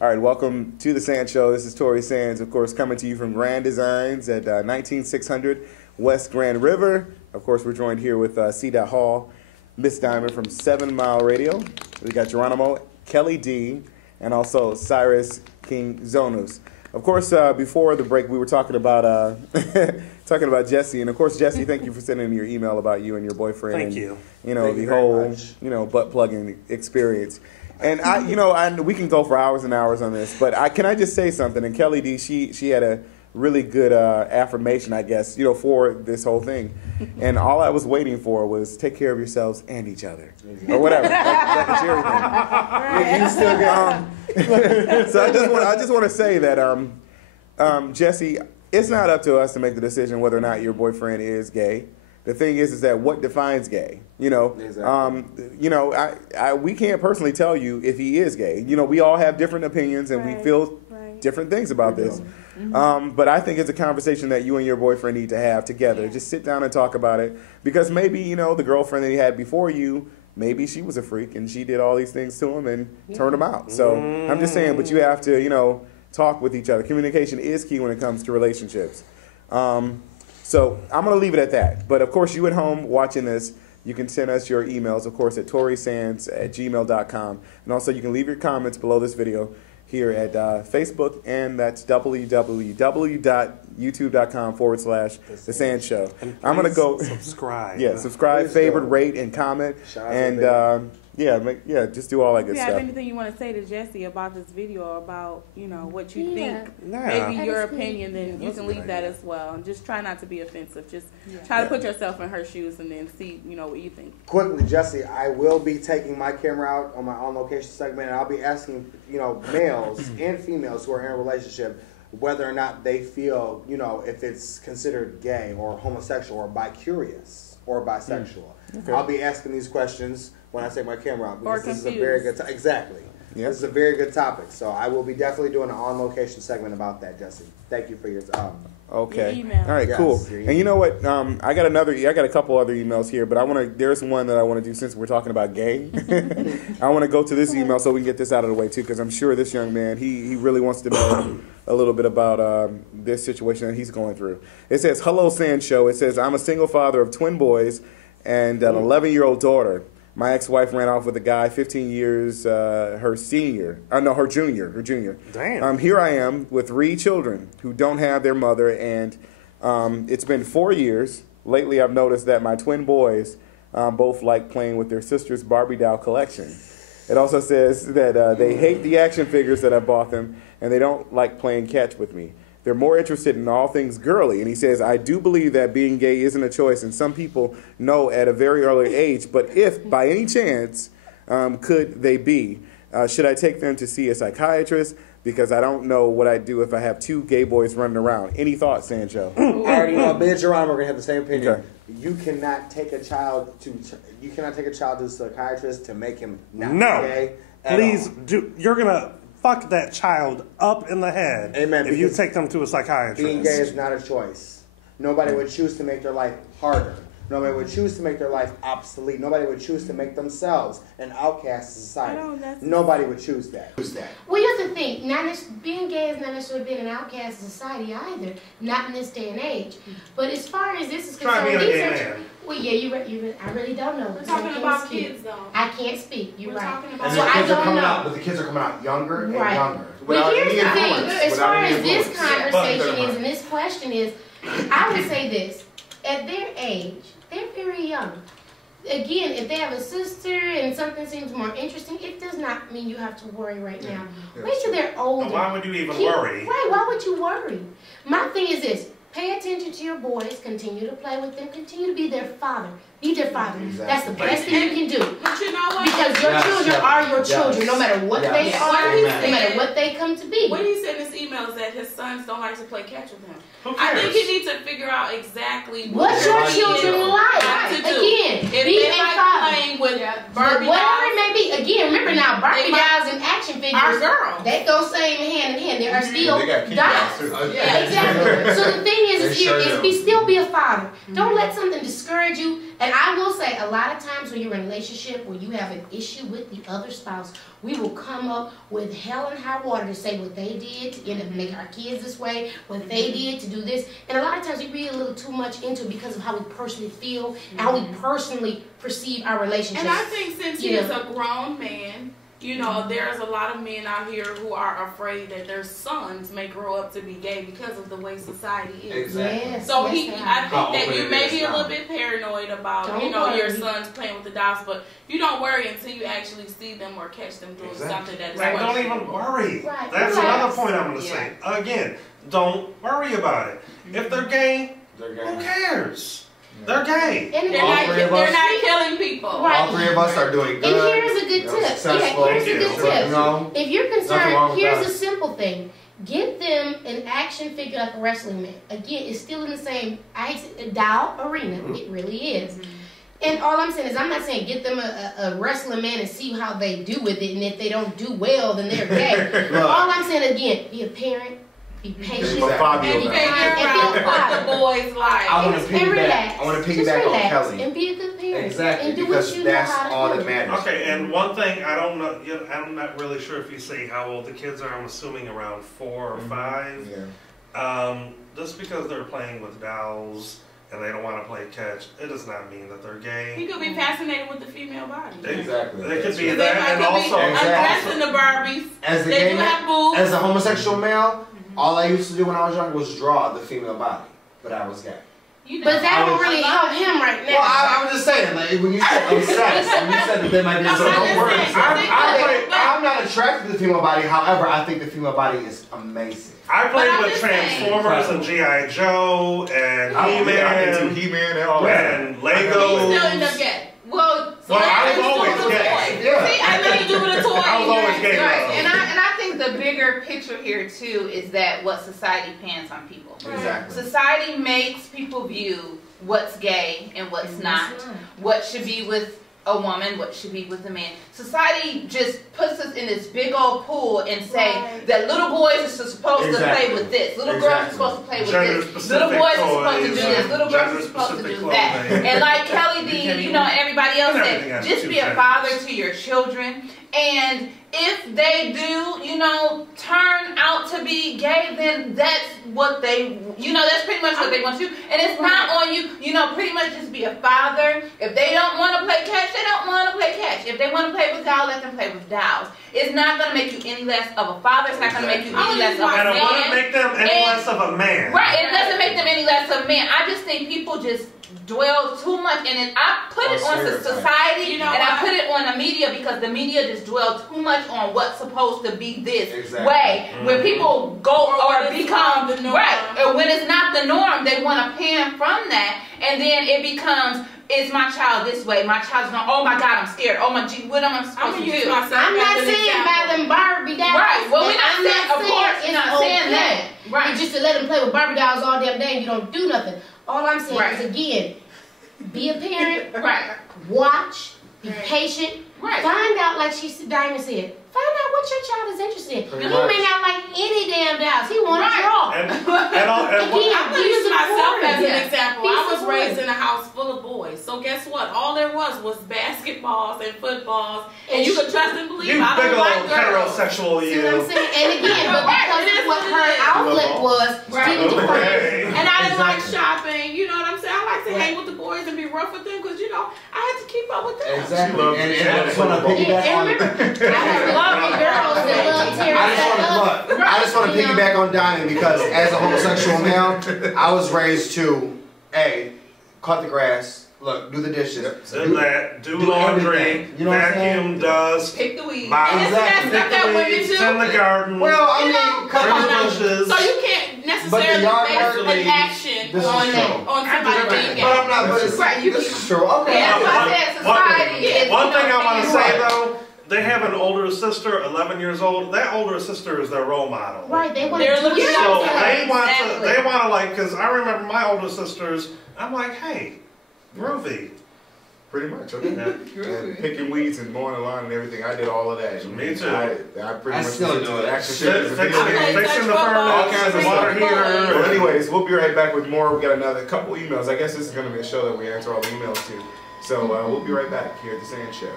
All right, welcome to the Sands Show. This is Tori Sands, of course, coming to you from Grand Designs at 19600 West Grand River. Of course, we're joined here with C. Hall, Miss Diamond from 7 Mile Radio. We got Geronimo, Kelly D, and also Cyrus King Zonus. Of course, before the break, we were talking about Jesse, and of course, Jesse, thank you for sending your email about you and your boyfriend. Thank you. You know, the whole butt plugging experience. And we can go for hours and hours on this, but can I just say something? And Kelly D, she had a really good affirmation, I guess, for this whole thing. And all I was waiting for was take care of yourselves and each other, or whatever. That's everything. You still get So I just want to say that Jesse, it's not up to us to make the decision whether or not your boyfriend is gay. The thing is that what defines gay? Exactly. We can't personally tell you if he is gay. We all have different opinions and we feel different things about this. But I think it's a conversation that you and your boyfriend need to have together. Yeah. Just sit down and talk about it. Because maybe, the girlfriend that he had before you, maybe she was a freak and she did all these things to him and turned him out. So I'm just saying, but you have to, talk with each other. Communication is key when it comes to relationships. So I'm going to leave it at that. But, of course, you at home watching this, you can send us your emails, of course, at torisands@gmail.com. And also you can leave your comments below this video here at Facebook, and that's www.youtube.com/TheSanzSHO. I'm going to go subscribe. Yeah, subscribe, favorite, rate, and comment. And just do all that good stuff. If you have anything you want to say to Jesse about this video, or about what you think, maybe your opinion, then you can leave that as well. And just try not to be offensive. Just try to put yourself in her shoes and then see what you think. Quickly, Jesse, I will be taking my camera out on my on location segment, and I'll be asking males and females who are in a relationship whether or not they feel if it's considered gay or homosexual or bi-curious or bisexual. Okay. I'll be asking these questions when I take my camera out, because this is a very good exactly. Yep. This is a very good topic, so I will be definitely doing an on-location segment about that, Jesse. Thank you for your okay. Your email. All right, cool. And you know what? I got a couple other emails here, but there's one that I want to do since we're talking about gay. I want to go to this email so we can get this out of the way too, because I'm sure this young man he really wants to know a little bit about this situation that he's going through. It says, "Hello, SanzSHO." It says, "I'm a single father of twin boys and an 11-year-old daughter. My ex-wife ran off with a guy 15 years, her junior. Damn. Here I am with 3 children who don't have their mother, and it's been 4 years. Lately, I've noticed that my twin boys both like playing with their sister's Barbie doll collection. It also says that they hate the action figures that I bought them, and they don't like playing catch with me. They're more interested in all things girly." And he says, "I do believe that being gay isn't a choice, and some people know at a very early age, but if by any chance could they be, should I take them to see a psychiatrist? Because I don't know what I'd do if I have 2 gay boys running around." Any thoughts, SanzSHO? I already know. Me and Geronimo are going to have the same opinion. Okay. You cannot take a child to a psychiatrist to make him not gay. Please do. You're going to fuck that child up in the head. Amen. If you take them to a psychiatrist. Being gay is not a choice. Nobody would choose to make their life harder. Nobody would choose to make their life obsolete. Nobody would choose to make themselves an outcast in society. Nobody would choose that. Well, you have to think, being gay is not necessarily being an outcast in society either, not in this day and age. But as far as this is concerned, I really don't know. We're talking about kids, though. I can't speak. You're right. And the kids are coming out, but the kids are coming out younger and younger. But here's the thing, as far as this conversation is and this question is, I would say this. At their age, they're very young. Again, if they have a sister and something seems more interesting, it does not mean you have to worry right now. Wait till they're older. But why would you even worry? Right, why would you worry? My thing is this. Pay attention to your boys. Continue to play with them. Continue to be their father. Be their father. Exactly. That's the best thing you can do. But you know what? Because your children are your children, no matter what they are, no matter what they come to be. What he said in his email is that his sons don't like to play catch with him. I think he needs to figure out exactly what your children like. Again, if they like playing with Barbie dolls, whatever it may be. Again, remember now, Barbie dolls and action figures are girls. They go same hand in hand. They are still dolls. Yeah, exactly. So the thing is still be a father. Don't let something discourage you at And I will say, a lot of times when you're in a relationship where you have an issue with the other spouse, we will come up with hell and high water to say what they did to end up making our kids this way, what they did to do this. And a lot of times we read a little too much into it because of how we personally feel and how we personally perceive our relationship. And I think since he is a grown man, you know, there's a lot of men out here who are afraid that their sons may grow up to be gay because of the way society is. Exactly. Yes, So yes, I think that you may be a little bit paranoid about, you know, your sons playing with the dolls, but you don't worry until you actually see them or catch them doing something that is Like, don't even worry. Right. That's Relax. another point I'm going to say. Again, don't worry about it. If they're gay, who cares? They're gay. And they're not killing people. Right. All 3 of us are doing good. And here's a good tip. Successful. Here's a good tip. You know, If you're nothing wrong concerned, with here's that. a simple thing. Get them an action figure like a wrestling man. Again, it's still in the same doll arena. It really is. And all I'm saying is, I'm not saying get them a wrestling man and see how they do with it, and if they don't do well, then they're gay. All I'm saying again, be a parent, be patient, Exactly. And be figure kind, and out be a what father. the boy's like. I want to And relax. piggyback. I want to Just piggyback on relax Kelly. and be a good parent. Exactly, And do because what you that's know how to all do. that matters. Okay, and one thing I don't know, I'm not really sure if you say how old the kids are. I'm assuming around 4 or 5. Yeah. Just because they're playing with dolls and they don't want to play catch, it does not mean that they're gay. He could be fascinated with the female body. Exactly. They could be They that, might and could also be undressed in the Barbies. As a They gay do man, have boobs. as a homosexual male, all I used to do when I was young was draw the female body, but I was gay. You know, But that I don't was- really help him right now. Well, I was just saying, like when you said obsessed, when you said that there might be I'm some not words. saying- I'm not attracted to the female body. However, I think the female body is amazing. I played But I'm with just saying- Transformers and G.I. Joe and He-Man He-Man and all that. and He still end up Legos. gay. Well, so Well, I that's was what always you do with a gay. toy. Yeah. See, I know you do with a toy. I was always gay. Right, though. and I think the bigger picture here too is that what society pans on people. Exactly. Society makes people view what's gay and what's not, what should be with a woman, what should be with a man. Society just puts us in this big old pool and say that little boys are supposed to play with this, little girls are supposed to play with this, little boys are supposed to do this, little girls are supposed to do that. And like Kelly D, you know, and everybody else said, just be a father to your children. And if they do, you know, turn out to be gay, then that's what they, you know, that's pretty much what they want to do. And it's not on you, you know, pretty much just be a father. If they don't want to play catch, they don't want to play catch. If they want to play with dolls, let them play with dolls. It's not going to make you any less of a father. It's not going to make you any less of a And it wouldn't man. make them any less of a man. Right, it doesn't make them any less of a man. I just think people just dwell too much in it. I put it on society, You know and I what? put it on the media because the media just dwell too much on what's supposed to be this Exactly. way. When people go or when it's become not the norm. right, or when it's not the norm, they want to pan from that, and then it becomes, is my child this way? My child's not. Oh my God, I'm scared. Oh my G, what am I supposed I'm to gonna use do? myself I'm not as an saying example. buy them Barbie dolls. Right. Well, we're not I'm saying, of course, it's we're not saying that. okay. Right. It's just to let them play with Barbie dolls all damn day and you don't do nothing. All I'm saying Right. is, again, be a parent, Right. watch, be patient, Right. find out, like Diamond said, find out what your child is interested in. Pretty He much. may not like any damn dolls. He want to Right. draw. And Again, I'm gonna use myself as an Yeah. example. Be I was supportive. raised in a house full of boys, so guess what? All there was basketballs and footballs, and you could trust and believe you I big don't old like girls. heterosexual See what I'm you. saying? And again, but because of what her outlet was, she didn't define. Okay. And I didn't like Exactly. shopping, you know what I'm saying? I like to hang with the boys and be rough with them because, you know, I had to keep up with them. Exactly. She loves And the I just want to channel. piggyback And on. remember, I have lovely girls that love tearing I just want to piggyback on Diamond because as a homosexual male, I was raised to cut the grass, look, do the dishes, Do that, do do laundry, everything. You know what I'm vacuum, dust, Pick the weed. buy And it's Exactly. that stuff that women weeds, do. tend the garden. Well, I You mean, know, cut come the on. bushes. So you can't necessarily yard base work, an action this is on true. somebody being gay. But I'm not. But it's, Right, you this is true. Okay. Yeah, that's why I said society is. One thing I want to say Right. though, they have an older sister, 11 years old. That older sister is their role model. Right, they want They're to do looking So up to her. they want Exactly. to, they want to like, because I remember my older sisters. I'm like, hey, groovy. Pretty much, okay. And picking weeds and mowing the lawn and everything, I did all of that. Me too. I pretty much still do it. Fixing the furnace, all kinds of water stuff. heater. Well, anyways, we'll be right back with more. We got another couple emails. I guess this is going to be a show that we answer all the emails to. So we'll be right back here at the Sand Show.